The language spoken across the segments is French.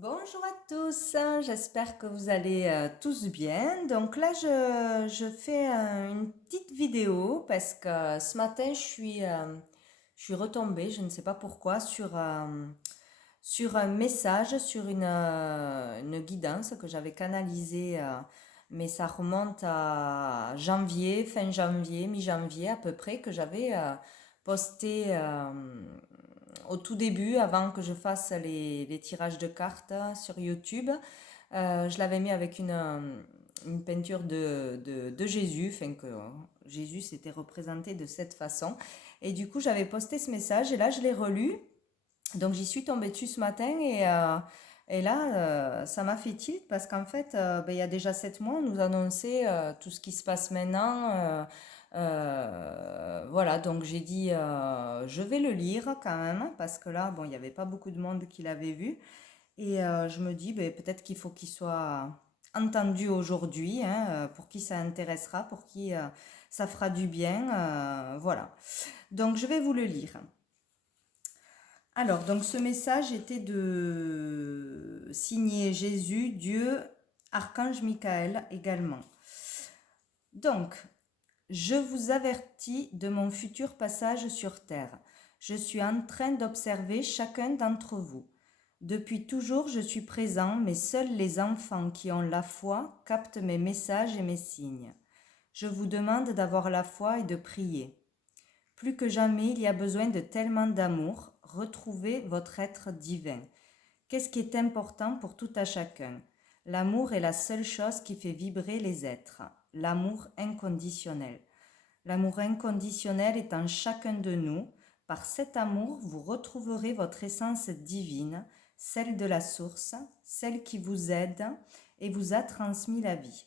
Bonjour à tous, j'espère que vous allez tous bien. Donc là, je fais une petite vidéo parce que ce matin, je suis retombée, je ne sais pas pourquoi, sur un message, sur une guidance que j'avais canalisée, mais ça remonte à janvier, fin janvier, mi-janvier à peu près, que j'avais posté au tout début, avant que je fasse les tirages de cartes sur YouTube. Je l'avais mis avec une peinture de Jésus, enfin que Jésus s'était représenté de cette façon. Et du coup, j'avais posté ce message et là, je l'ai relu. Donc, j'y suis tombée dessus ce matin et là, ça m'a fait tilt parce qu'en fait, il y a déjà 7 mois, on nous annonçait tout ce qui se passe maintenant. Voilà, donc j'ai dit, je vais le lire quand même parce que là, bon, il n'y avait pas beaucoup de monde qui l'avait vu. Et je me dis, ben, peut-être qu'il faut qu'il soit entendu aujourd'hui, hein, pour qui ça intéressera, pour qui ça fera du bien. Voilà. Donc, je vais vous le lire. Alors, donc ce message était de signer Jésus, Dieu, Archange Michael également. Donc, je vous avertis de mon futur passage sur terre. Je suis en train d'observer chacun d'entre vous. Depuis toujours, je suis présent, mais seuls les enfants qui ont la foi captent mes messages et mes signes. Je vous demande d'avoir la foi et de prier. Plus que jamais, il y a besoin de tellement d'amour. Retrouvez votre être divin. Qu'est-ce qui est important pour tout à chacun? L'amour est la seule chose qui fait vibrer les êtres. L'amour inconditionnel. L'amour inconditionnel est en chacun de nous. Par cet amour, vous retrouverez votre essence divine, celle de la source, celle qui vous aide et vous a transmis la vie.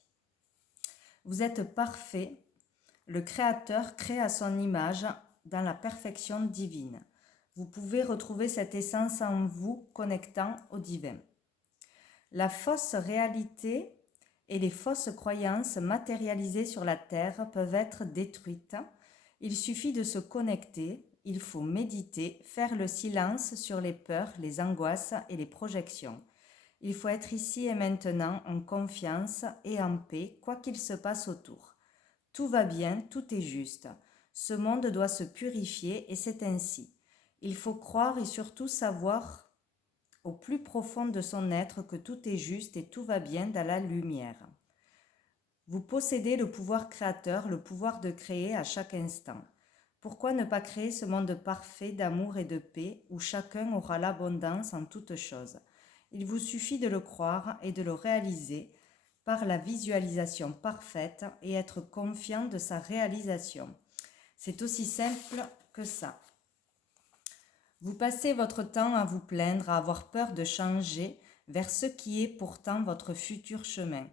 Vous êtes parfait. Le Créateur crée à son image dans la perfection divine. Vous pouvez retrouver cette essence en vous connectant au divin. La fausse réalité et les fausses croyances matérialisées sur la Terre peuvent être détruites. Il suffit de se connecter, il faut méditer, faire le silence sur les peurs, les angoisses et les projections. Il faut être ici et maintenant en confiance et en paix, quoi qu'il se passe autour. Tout va bien, tout est juste. Ce monde doit se purifier et c'est ainsi. Il faut croire et surtout savoir au plus profond de son être que tout est juste et tout va bien dans la lumière. Vous possédez le pouvoir créateur, le pouvoir de créer à chaque instant. Pourquoi ne pas créer ce monde parfait d'amour et de paix où chacun aura l'abondance en toutes choses? Il vous suffit de le croire et de le réaliser par la visualisation parfaite et être confiant de sa réalisation. C'est aussi simple que ça. Vous passez votre temps à vous plaindre, à avoir peur de changer vers ce qui est pourtant votre futur chemin,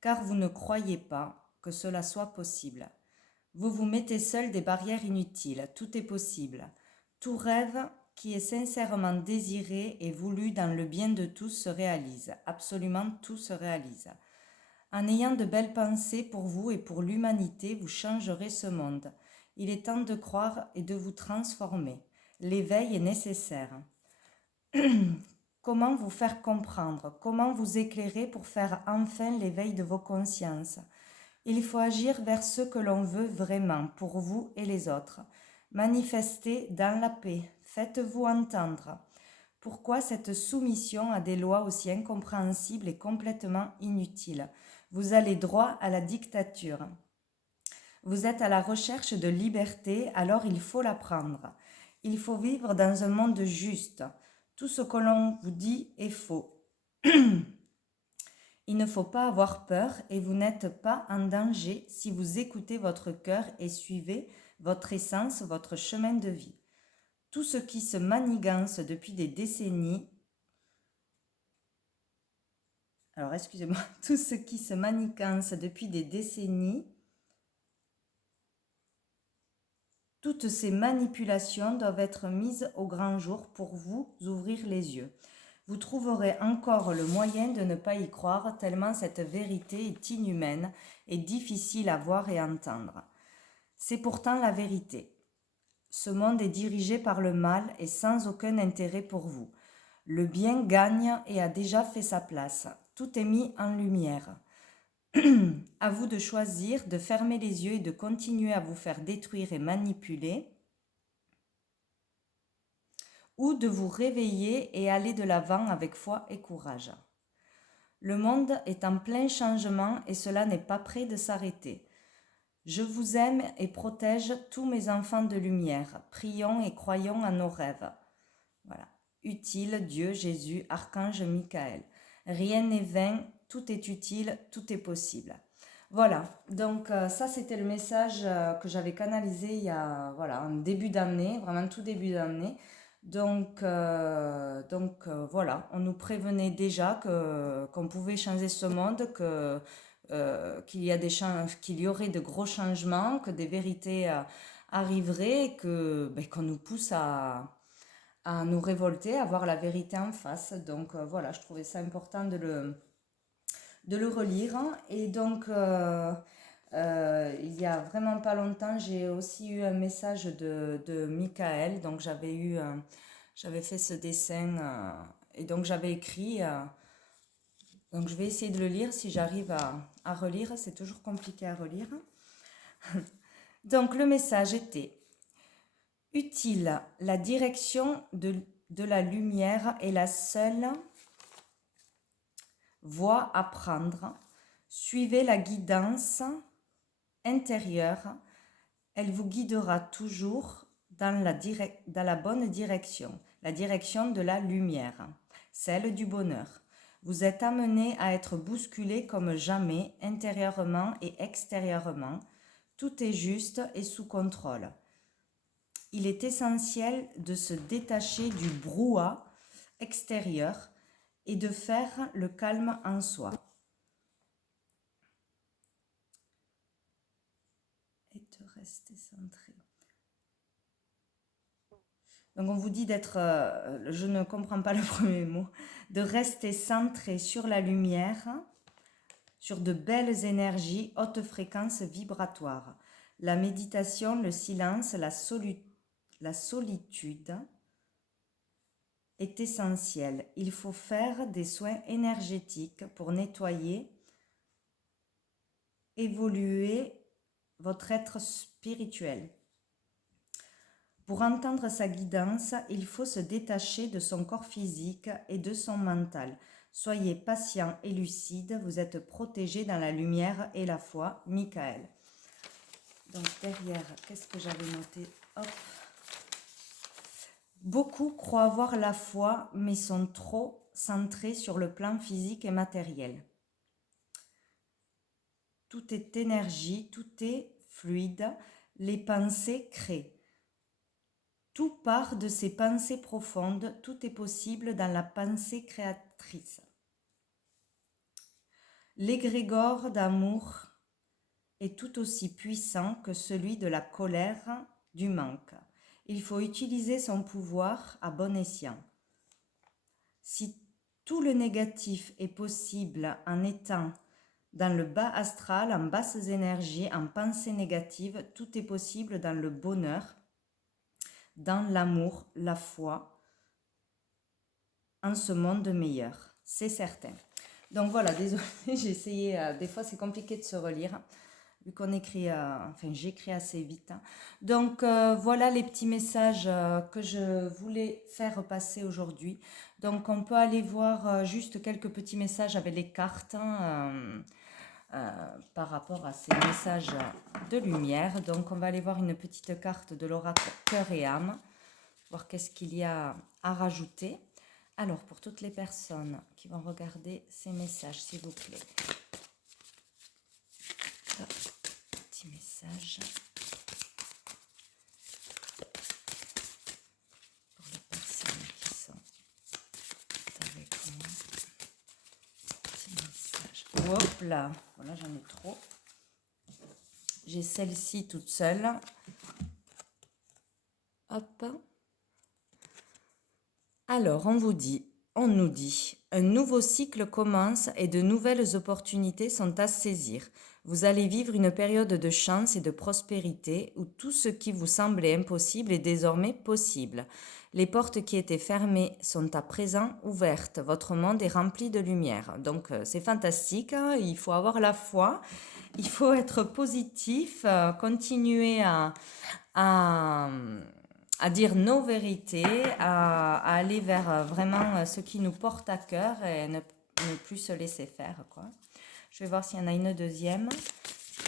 car vous ne croyez pas que cela soit possible. Vous vous mettez seul des barrières inutiles, tout est possible. Tout rêve qui est sincèrement désiré et voulu dans le bien de tous se réalise, absolument tout se réalise. En ayant de belles pensées pour vous et pour l'humanité, vous changerez ce monde. Il est temps de croire et de vous transformer. L'éveil est nécessaire. Comment vous faire comprendre? Comment vous éclairer pour faire enfin l'éveil de vos consciences? Il faut agir vers ce que l'on veut vraiment pour vous et les autres. Manifestez dans la paix. Faites-vous entendre. Pourquoi cette soumission à des lois aussi incompréhensibles et complètement inutiles? Vous allez droit à la dictature. Vous êtes à la recherche de liberté, alors il faut la prendre. Il faut vivre dans un monde juste. Tout ce que l'on vous dit est faux. Il ne faut pas avoir peur et vous n'êtes pas en danger si vous écoutez votre cœur et suivez votre essence, votre chemin de vie. Tout ce qui se manigance depuis des décennies, tout ce qui se manigance depuis des décennies, toutes ces manipulations doivent être mises au grand jour pour vous ouvrir les yeux. Vous trouverez encore le moyen de ne pas y croire tellement cette vérité est inhumaine et difficile à voir et entendre. C'est pourtant la vérité. Ce monde est dirigé par le mal et sans aucun intérêt pour vous. Le bien gagne et a déjà fait sa place. Tout est mis en lumière. À vous de choisir, de fermer les yeux et de continuer à vous faire détruire et manipuler, ou de vous réveiller et aller de l'avant avec foi et courage. Le monde est en plein changement et cela n'est pas près de s'arrêter. Je vous aime et protège tous mes enfants de lumière. Prions et croyons à nos rêves. Voilà. Utile, Dieu, Jésus, Archange Michael. Rien n'est vain, tout est utile, tout est possible. Voilà, donc ça c'était le message que j'avais canalisé il y a en début d'année, vraiment tout début d'année. Donc, voilà, on nous prévenait déjà qu'on pouvait changer ce monde, qu'il y aurait de gros changements, que des vérités arriveraient, et qu'on nous pousse à nous révolter, à voir la vérité en face. Donc voilà, je trouvais ça important de le relire. Et donc, il y a vraiment pas longtemps, j'ai aussi eu un message de Michael. Donc, j'avais fait ce dessin et donc j'avais écrit. Donc, je vais essayer de le lire si j'arrive à relire. C'est toujours compliqué à relire. Donc, le message était utile. La direction de la lumière est la seule voie à prendre. Suivez la guidance intérieure. Elle vous guidera toujours dans la bonne direction, la direction de la lumière, celle du bonheur. Vous êtes amené à être bousculé comme jamais, intérieurement et extérieurement. Tout est juste et sous contrôle. Il est essentiel de se détacher du brouhaha extérieur et de faire le calme en soi. Et de rester centré. Donc on vous dit d'être, je ne comprends pas le premier mot, de rester centré sur la lumière, sur de belles énergies, haute fréquence vibratoire. La méditation, le silence, la solitude est essentiel. Il faut faire des soins énergétiques pour nettoyer, évoluer votre être spirituel. Pour entendre sa guidance, il faut se détacher de son corps physique et de son mental. Soyez patient et lucide, vous êtes protégé dans la lumière et la foi. Michael. Donc derrière, qu'est-ce que j'avais noté? Hop. Beaucoup croient avoir la foi, mais sont trop centrés sur le plan physique et matériel. Tout est énergie, tout est fluide, les pensées créent. Tout part de ces pensées profondes, tout est possible dans la pensée créatrice. L'égrégore d'amour est tout aussi puissant que celui de la colère, du manque. Il faut utiliser son pouvoir à bon escient. Si tout le négatif est possible en étant dans le bas astral, en basses énergies, en pensée négative, tout est possible dans le bonheur, dans l'amour, la foi, en ce monde meilleur. C'est certain. Donc voilà, désolé, j'ai essayé, des fois c'est compliqué de se relire, vu qu'on écrit, j'écris assez vite. Donc voilà les petits messages que je voulais faire passer aujourd'hui. Donc on peut aller voir juste quelques petits messages avec les cartes par rapport à ces messages de lumière. Donc on va aller voir une petite carte de l'oracle cœur et âme, voir qu'est-ce qu'il y a à rajouter. Alors, pour toutes les personnes qui vont regarder ces messages, s'il vous plaît. Petit message. Pour les personnes qui sont avec moi. Petit message. Hop là. Voilà, j'en ai trop. J'ai celle-ci toute seule. Hop. Alors, on nous dit, Un nouveau cycle commence et de nouvelles opportunités sont à saisir. Vous allez vivre une période de chance et de prospérité où tout ce qui vous semblait impossible est désormais possible. Les portes qui étaient fermées sont à présent ouvertes. Votre monde est rempli de lumière. Donc c'est fantastique, hein. Il faut avoir la foi, il faut être positif, continuer à, à dire nos vérités, à aller vers vraiment ce qui nous porte à cœur et ne plus se laisser faire, quoi. Je vais voir s'il y en a une deuxième.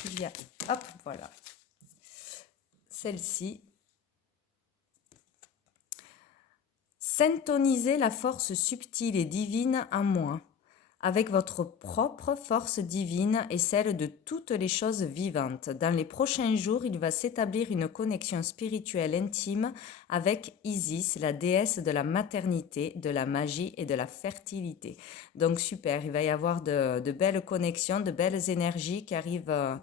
Il y a, hop, voilà. Celle-ci. Syntonisez la force subtile et divine en moi, avec votre propre force divine et celle de toutes les choses vivantes. Dans les prochains jours, il va s'établir une connexion spirituelle intime avec Isis, la déesse de la maternité, de la magie et de la fertilité. Donc super, il va y avoir de belles connexions, de belles énergies qui arrivent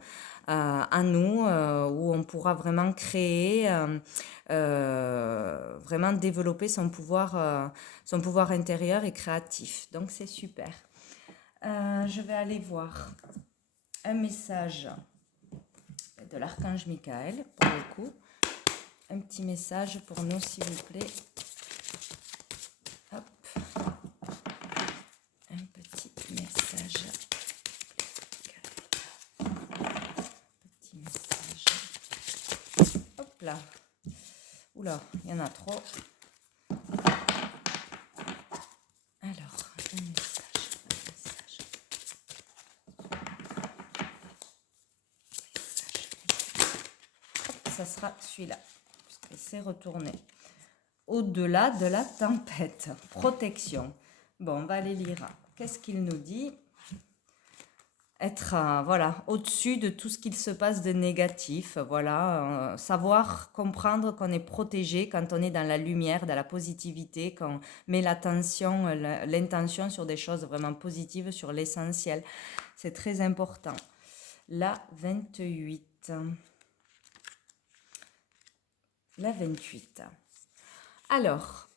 à nous, où on pourra vraiment créer, vraiment développer son pouvoir intérieur et créatif. Donc c'est super. Je vais aller voir un message de l'archange Michael, pour le coup. Un petit message pour nous, s'il vous plaît. Hop. Un petit message. Petit message. Hop là. Oula, il y en a trop. Alors, un message. Hop, ça sera celui-là, puisqu'il s'est retourné. Au-delà de la tempête, protection. Bon, on va aller lire. Qu'est-ce qu'il nous dit? Être voilà, au-dessus de tout ce qu'il se passe de négatif, voilà, savoir comprendre qu'on est protégé quand on est dans la lumière, dans la positivité, qu'on met l'attention, l'intention sur des choses vraiment positives, sur l'essentiel. C'est très important. La 28. La 28. Alors,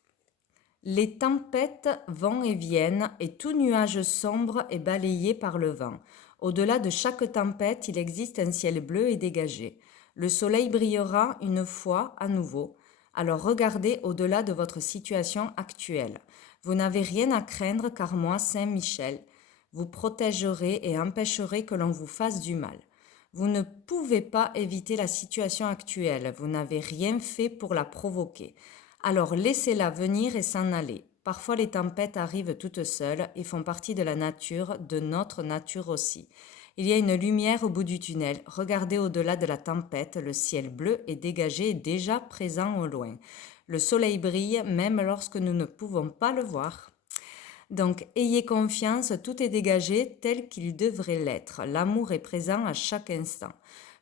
les tempêtes vont et viennent et tout nuage sombre est balayé par le vent. Au-delà de chaque tempête, il existe un ciel bleu et dégagé. Le soleil brillera une fois à nouveau. Alors regardez au-delà de votre situation actuelle. Vous n'avez rien à craindre car moi, Saint Michel, vous protégerai et empêcherai que l'on vous fasse du mal. Vous ne pouvez pas éviter la situation actuelle, vous n'avez rien fait pour la provoquer. Alors laissez-la venir et s'en aller. Parfois les tempêtes arrivent toutes seules et font partie de la nature, de notre nature aussi. Il y a une lumière au bout du tunnel. Regardez au-delà de la tempête, le ciel bleu est dégagé et déjà présent au loin. Le soleil brille même lorsque nous ne pouvons pas le voir. Donc, ayez confiance, tout est dégagé tel qu'il devrait l'être. L'amour est présent à chaque instant.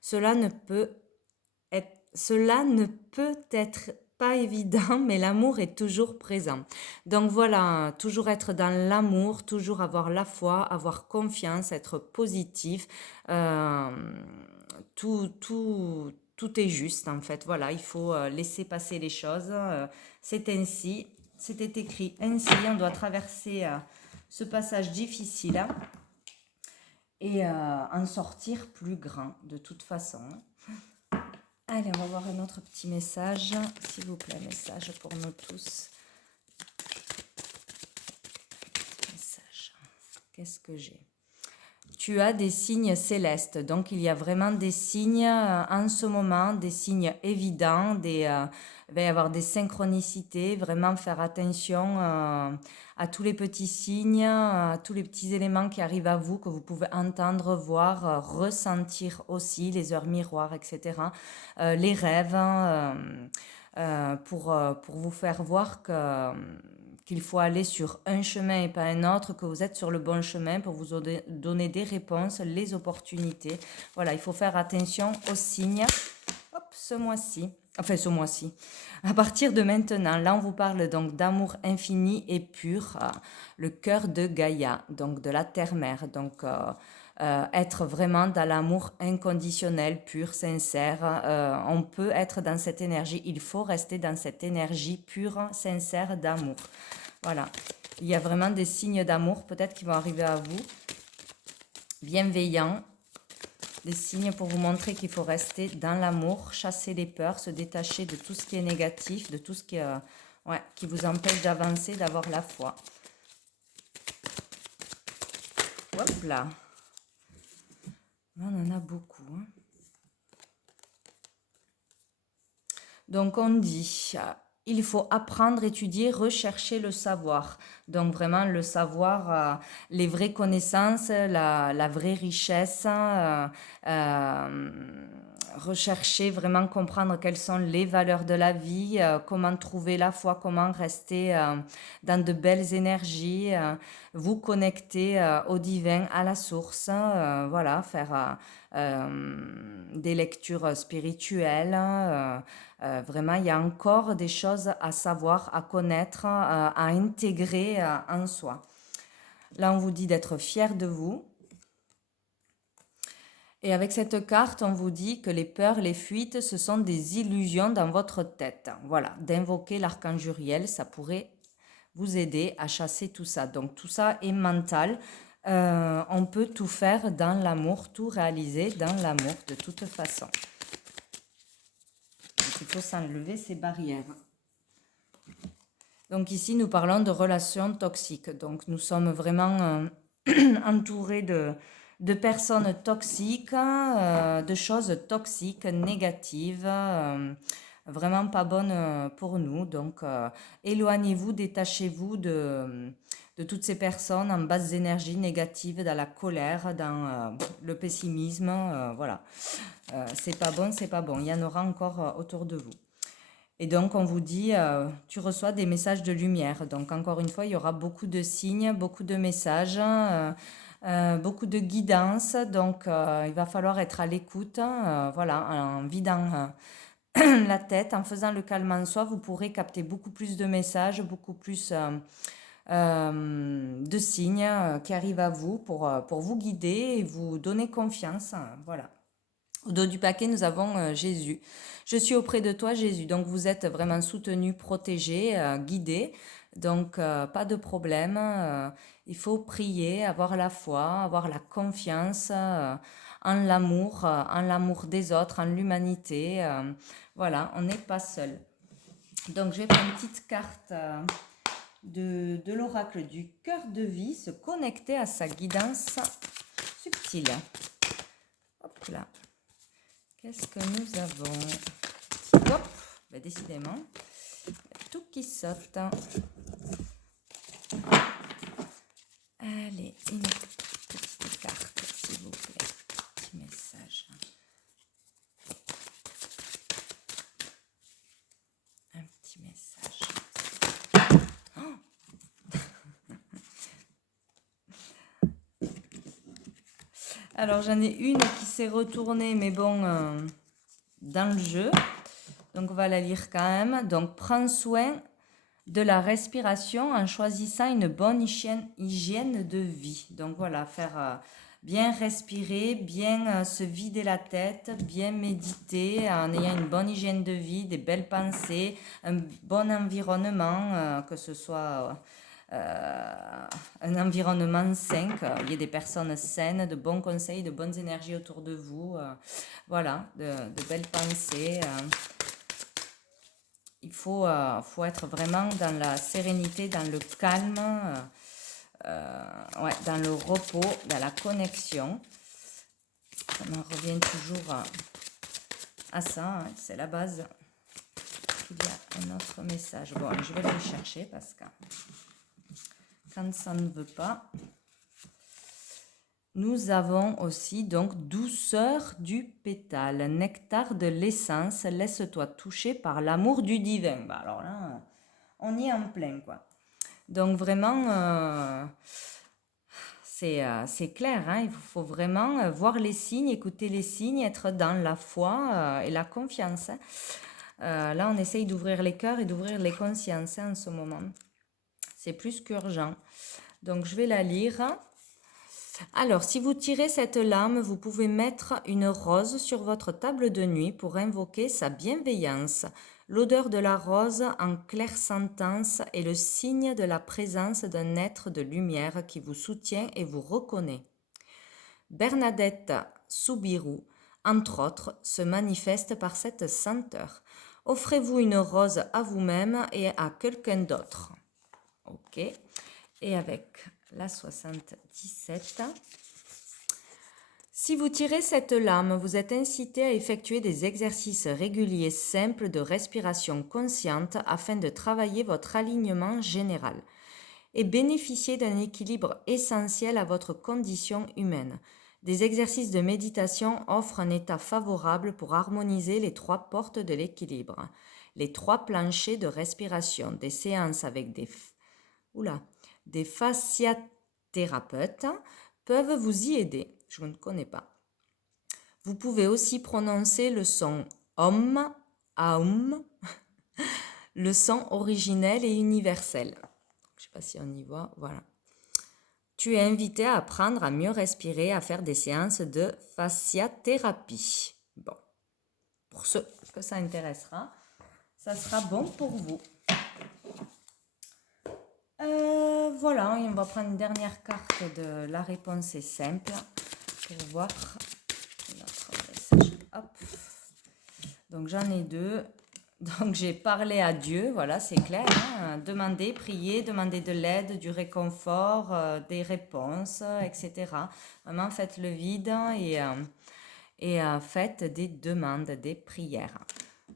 Cela ne peut être pas évident, mais l'amour est toujours présent. Donc voilà, toujours être dans l'amour, toujours avoir la foi, avoir confiance, être positif. Tout est juste en fait. Voilà, il faut laisser passer les choses. C'est ainsi. C'était écrit ainsi, on doit traverser ce passage difficile et en sortir plus grand de toute façon. Allez, on va voir un autre petit message, s'il vous plaît, message pour nous tous. Message. Qu'est-ce que j'ai? Tu as des signes célestes, donc il y a vraiment des signes en ce moment, des signes évidents, il va y avoir des synchronicités, vraiment faire attention à tous les petits signes, à tous les petits éléments qui arrivent à vous, que vous pouvez entendre, voir, ressentir aussi, les heures miroirs, etc. Les rêves, pour vous faire voir qu'il faut aller sur un chemin et pas un autre, que vous êtes sur le bon chemin pour vous donner des réponses, les opportunités. Voilà, il faut faire attention aux signes. Hop, ce mois-ci. À partir de maintenant, là on vous parle donc d'amour infini et pur, le cœur de Gaïa, donc de la terre-mère, donc être vraiment dans l'amour inconditionnel, pur, sincère. On peut être dans cette énergie, il faut rester dans cette énergie pure, sincère d'amour. Voilà. il y a vraiment des signes d'amour peut-être qui vont arriver à vous. Bienveillants. Des signes pour vous montrer qu'il faut rester dans l'amour, chasser les peurs, se détacher de tout ce qui est négatif, de tout ce qui vous empêche d'avancer, d'avoir la foi. Hop là. On en a beaucoup. Hein. Donc on dit, il faut apprendre, étudier, rechercher le savoir. Donc vraiment le savoir, les vraies connaissances, la vraie richesse, rechercher, vraiment comprendre quelles sont les valeurs de la vie, comment trouver la foi, comment rester dans de belles énergies, vous connecter au divin, à la source, voilà, faire des lectures spirituelles. Vraiment, il y a encore des choses à savoir, à connaître, à intégrer en soi. Là, on vous dit d'être fier de vous. Et avec cette carte, on vous dit que les peurs, les fuites, ce sont des illusions dans votre tête. Voilà, d'invoquer l'archange Uriel, ça pourrait vous aider à chasser tout ça. Donc tout ça est mental. On peut tout faire dans l'amour, tout réaliser dans l'amour de toute façon. Il faut s'enlever ces barrières. Donc ici, nous parlons de relations toxiques. Donc nous sommes vraiment entourés de personnes toxiques, de choses toxiques, négatives, vraiment pas bonnes pour nous. Donc éloignez-vous, détachez-vous de toutes ces personnes en basse énergie négative, dans la colère, dans le pessimisme. Voilà, c'est pas bon, c'est pas bon. Il y en aura encore autour de vous. Et donc, on vous dit, tu reçois des messages de lumière. Donc, encore une fois, il y aura beaucoup de signes, beaucoup de messages, beaucoup de guidance. Donc, il va falloir être à l'écoute. Voilà, en vidant la tête, en faisant le calme en soi, vous pourrez capter beaucoup plus de messages, beaucoup plus de signes qui arrivent à vous pour vous guider et vous donner confiance. Voilà. Au dos du paquet, nous avons Jésus. Je suis auprès de toi, Jésus. Donc, vous êtes vraiment soutenu, protégé, guidé. Donc, pas de problème. Il faut prier, avoir la foi, avoir la confiance en l'amour des autres, en l'humanité. Voilà, on n'est pas seul. Donc, je vais faire une petite carte de l'oracle du cœur de vie, se connecter à sa guidance subtile. Hop là. Qu'est-ce que nous avons? Hop, ben décidément, tout qui saute. Allez, une petite carte, s'il vous plaît. Petit message. Un petit message. Oh Alors, j'en ai une qui s'est retournée, mais bon, dans le jeu. Donc, on va la lire quand même. Donc, prends soin de la respiration en choisissant une bonne hygiène de vie. Donc, voilà, faire bien respirer, bien se vider la tête, bien méditer en ayant une bonne hygiène de vie, des belles pensées, un bon environnement, que ce soit... un environnement sain, qu'il y ait des personnes saines, de bons conseils, de bonnes énergies autour de vous, voilà, de belles pensées. Il faut être vraiment dans la sérénité, dans le calme, dans le repos, dans la connexion. On en revient toujours à ça, hein, c'est la base. Il y a un autre message. Bon, je vais le chercher parce que... quand ça ne veut pas. Nous avons aussi donc douceur du pétale, nectar de l'essence, laisse-toi toucher par l'amour du divin. Bah alors là, on y est en plein quoi. Donc vraiment, c'est clair, hein, il faut vraiment voir les signes, écouter les signes, être dans la foi et la confiance. Hein. Là, on essaye d'ouvrir les cœurs et d'ouvrir les consciences en ce moment. C'est plus qu'urgent. Donc, je vais la lire. Alors, si vous tirez cette lame, vous pouvez mettre une rose sur votre table de nuit pour invoquer sa bienveillance. L'odeur de la rose en claire sentence est le signe de la présence d'un être de lumière qui vous soutient et vous reconnaît. Bernadette Soubirous, entre autres, se manifeste par cette senteur. Offrez-vous une rose à vous-même et à quelqu'un d'autre. Ok. Et avec la 77. Si vous tirez cette lame, vous êtes incité à effectuer des exercices réguliers simples de respiration consciente afin de travailler votre alignement général et bénéficier d'un équilibre essentiel à votre condition humaine. Des exercices de méditation offrent un état favorable pour harmoniser les 3 portes de l'équilibre, les 3 planchers de respiration, des séances avec des fasciathérapeutes peuvent vous y aider. Je ne connais pas. Vous pouvez aussi prononcer le son Om, Aum, le son originel et universel. Je ne sais pas si on y voit, voilà. Tu es invité à apprendre à mieux respirer, à faire des séances de fasciathérapie. Bon, pour ceux que ça intéressera, ça sera bon pour vous. Voilà, on va prendre une dernière carte de la réponse est simple pour voir notre message. Hop. Donc j'en ai 2. Donc j'ai parlé à Dieu, voilà, c'est clair. Hein. Demandez, priez, demandez de l'aide, du réconfort, des réponses, etc. Vraiment, faites le vide et faites des demandes, des prières.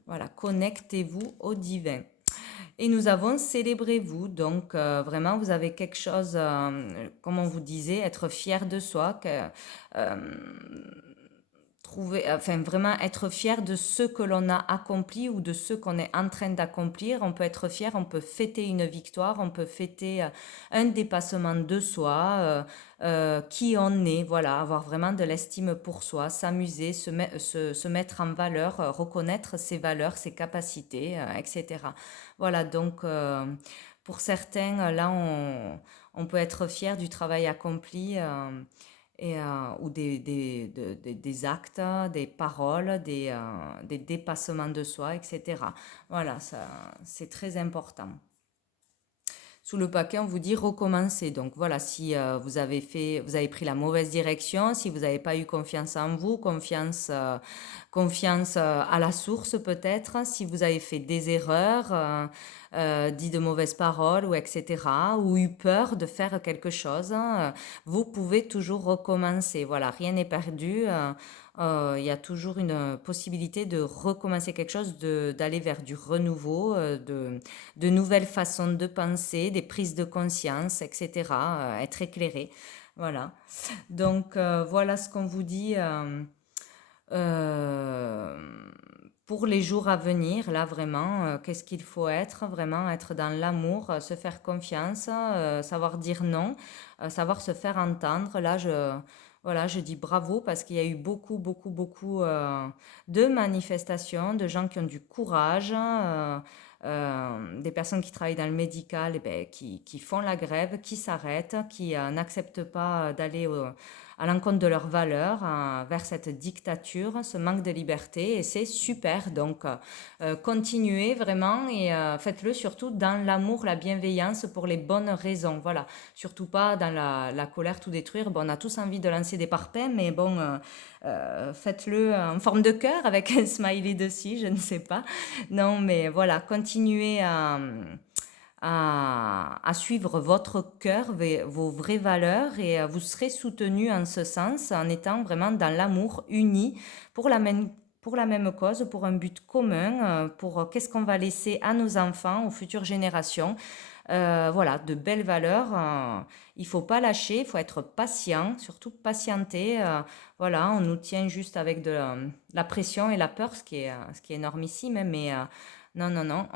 Voilà, connectez-vous au divin. Et nous avons célébrez-vous, donc vraiment vous avez quelque chose, comme on vous disait, être fier de soi, vraiment être fier de ce que l'on a accompli ou de ce qu'on est en train d'accomplir. On peut être fier, on peut fêter une victoire, on peut fêter un dépassement de soi, qui on est, voilà, avoir vraiment de l'estime pour soi, s'amuser, se mettre en valeur, reconnaître ses valeurs, ses capacités, etc. Voilà, donc pour certains, là, on peut être fier du travail accompli ou des actes, des paroles, des dépassements de soi, etc. Voilà, ça, c'est très important. Sous le paquet, on vous dit recommencer. Donc voilà, si vous avez pris la mauvaise direction, si vous n'avez pas eu confiance en vous, confiance à la source peut-être, si vous avez fait des erreurs, dit de mauvaises paroles ou etc., ou eu peur de faire quelque chose, vous pouvez toujours recommencer. Voilà, rien n'est perdu. Il y a toujours une possibilité de recommencer quelque chose, d'aller vers du renouveau, de nouvelles façons de penser, des prises de conscience, etc., être éclairé. Voilà. Donc, voilà ce qu'on vous dit pour les jours à venir. Là, vraiment, qu'est-ce qu'il faut être? Vraiment être dans l'amour, se faire confiance, savoir dire non, savoir se faire entendre. Là, voilà, je dis bravo parce qu'il y a eu beaucoup, beaucoup, beaucoup de manifestations, de gens qui ont du courage, des personnes qui travaillent dans le médical, eh ben, qui font la grève, qui s'arrêtent, qui n'acceptent pas d'aller à l'encontre de leurs valeurs, vers cette dictature, ce manque de liberté, et c'est super. Donc, continuez vraiment et faites-le surtout dans l'amour, la bienveillance pour les bonnes raisons. Voilà, surtout pas dans la colère, tout détruire. Bon, on a tous envie de lancer des parpaings, mais bon, faites-le en forme de cœur avec un smiley dessus, je ne sais pas. Non, mais voilà, continuez à suivre votre cœur, vos vraies valeurs et vous serez soutenu en ce sens en étant vraiment dans l'amour uni pour la même cause, pour un but commun, pour qu'est-ce qu'on va laisser à nos enfants, aux futures générations. Voilà, de belles valeurs. Il faut pas lâcher, il faut être patient, surtout patienter. Voilà, on nous tient juste avec de la pression et la peur, ce qui est énormissime, mais non, non, non,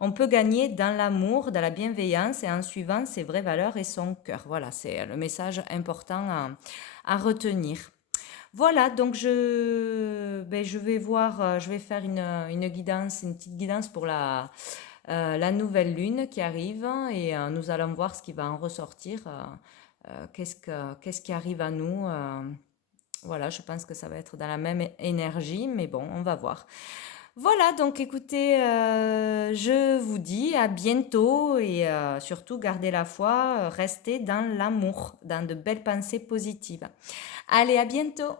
on peut gagner dans l'amour, dans la bienveillance et en suivant ses vraies valeurs et son cœur. Voilà, c'est le message important à retenir. Voilà, donc je vais voir, je vais faire une guidance, une petite guidance pour la nouvelle lune qui arrive et nous allons voir ce qui va en ressortir. Qu'est-ce qui arrive à nous. Voilà, je pense que ça va être dans la même énergie, mais bon, on va voir. Voilà, donc écoutez, je vous dis à bientôt et surtout gardez la foi, restez dans l'amour, dans de belles pensées positives. Allez, à bientôt!